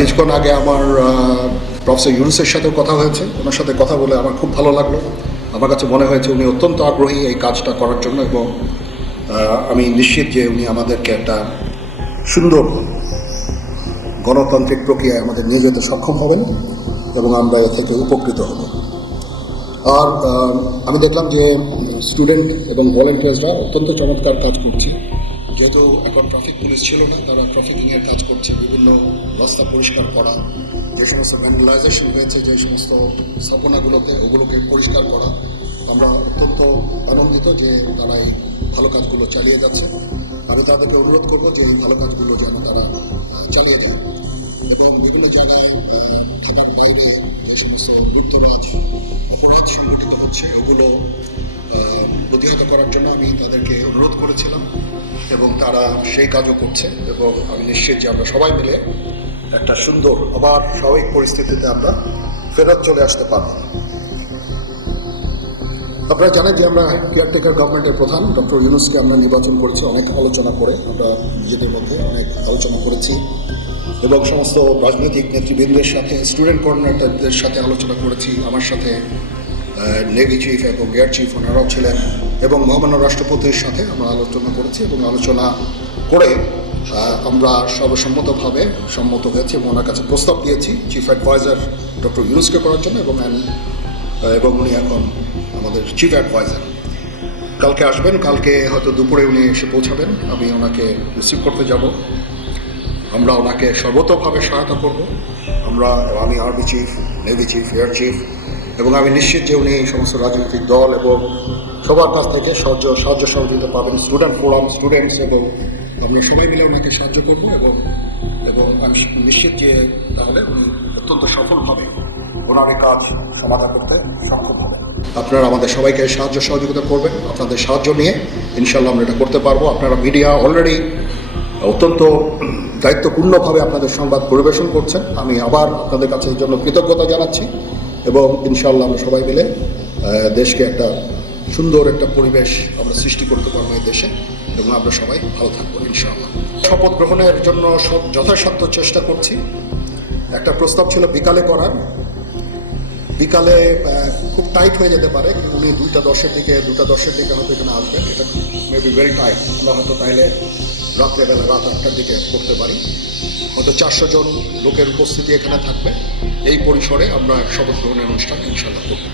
কিছুক্ষণ আগে আমার প্রফেসর ইউনুসের সাথেও কথা হয়েছে। ওনার সাথে কথা বলে আমার খুব ভালো লাগল। আমার কাছে মনে হয়েছে উনি অত্যন্ত আগ্রহী এই কাজটা করার জন্য এবং আমি নিশ্চিত যে উনি আমাদেরকে একটা সুন্দর গণতান্ত্রিক প্রক্রিয়ায় আমাদের নিয়ে যেতে সক্ষম হবেন এবং আমরা এ থেকে উপকৃত হব। আর আমি দেখলাম যে স্টুডেন্ট এবং ভলেন্টিয়ার্সরা অত্যন্ত চমৎকার কাজ করছে। যেহেতু এখন ট্রাফিক পুলিশ ছিল না, তারা ট্রাফিকিংয়ের কাজ করছে, বিভিন্ন রাস্তা পরিষ্কার করা, যে সমস্ত ভ্যান্ডালাইজেশন হয়েছে, যে সমস্ত স্থাপনাগুলোতে ওগুলোকে পরিষ্কার করা, আমরা অত্যন্ত আনন্দিত যে তারা এই ভালো কাজগুলো চালিয়ে যাচ্ছে। আমি তাদেরকে অনুরোধ করব যে ভালো কাজগুলো যেন তারা চালিয়ে যায়। এবং বিভিন্ন জায়গায় বাইরে যে সমস্ত উদ্যোগ সংগঠিত হচ্ছে, এগুলো প্রতিহত করার জন্য আমি তাদেরকে অনুরোধ করেছিলাম। এবং তারা সেই কাজও করছে এবং আমি নিশ্চিত যে আমরা সবাই মিলে একটা সুন্দর, আবার স্বাভাবিক পরিস্থিতিতে আমরা ফেরত চলে আসতে পারব। আপনারা জানেন যে আমরা কেয়ারটেকার গভর্নমেন্টের প্রধান, ডক্টর ইউনুসকে আমরা নির্বাচন করেছি অনেক আলোচনা করে, আমরা নিজেদের মধ্যে অনেক আলোচনা করেছি এবং সমস্ত রাজনৈতিক নেতৃবৃন্দের সাথে স্টুডেন্ট কোঅর্ডিনেটরদের সাথে আলোচনা করেছি, আমার সাথে নেভি চিফ এবং এয়ার চিফ ওনারাও ছিলেন এবং মহামান্য রাষ্ট্রপতির সাথে আমরা আলোচনা করেছি এবং আলোচনা করে আমরা সর্বসম্মতভাবে সম্মত হয়েছি এবং ওনার কাছে প্রস্তাব দিয়েছি চিফ অ্যাডভাইজার ডক্টর ইউনুসকে করার জন্য এবং এবং উনি এখন আমাদের চিফ অ্যাডভাইজার কালকে আসবেন, কালকে হয়তো দুপুরে উনি এসে পৌঁছাবেন, আমি ওনাকে রিসিভ করতে যাব। আমরা ওনাকে সর্বতভাবে সহায়তা করব। আমরা আমি army chief navy chief air chief এবং আমি নিশ্চিত যে উনি এই সমস্ত রাজনৈতিক দল এবং সবার কাছ থেকে সাহায্য সাহায্য সহযোগিতা পাবেন স্টুডেন্ট ফোরাম, স্টুডেন্টস এবং আমরা সবাই মিলে ওনাকে সাহায্য করব এবং এবং আমি নিশ্চিত যে তাহলে উনি অত্যন্ত সফলভাবে ওনার এই কাজ সমাধান করতে সক্ষম হবে। আপনারা আমাদের সবাইকে সাহায্য সহযোগিতা করবেন। আপনাদের সাহায্য নিয়ে ইনশাল্লাহ আমরা এটা করতে পারব। আপনারা মিডিয়া অলরেডি অত্যন্ত দায়িত্বপূর্ণভাবে আপনাদের সংবাদ পরিবেশন করছেন। আমি আবার আপনাদের কাছে এই জন্য কৃতজ্ঞতা জানাচ্ছি। এবং ইনশাল্লাহ আমরা সবাই মিলে দেশকে একটা সুন্দর একটা পরিবেশ আমরা সৃষ্টি করতে পারব এই দেশে এবং আমরা সবাই ভালো থাকব ইনশাল্লাহ শপথ গ্রহণের জন্য সব যথাসাধ্য চেষ্টা করছি। একটা প্রস্তাব ছিল বিকালে করার। বিকালে খুব টাইট হয়ে যেতে পারে, কিন্তু উনি দুইটা দশের দিকে দুটা দশের দিকে হয়তো এখানে আসবেন এটা মেবি ভেরি টাইট আমরা হয়তো তাইলে রাত্রেবেলা রাত আটটার দিকে করতে পারি। হয়তো চারশো জন লোকের উপস্থিতি এখানে থাকবে। এই পরিসরে আমরা শপথ গ্রহণের অনুষ্ঠান ইনশাল্লাহ করব।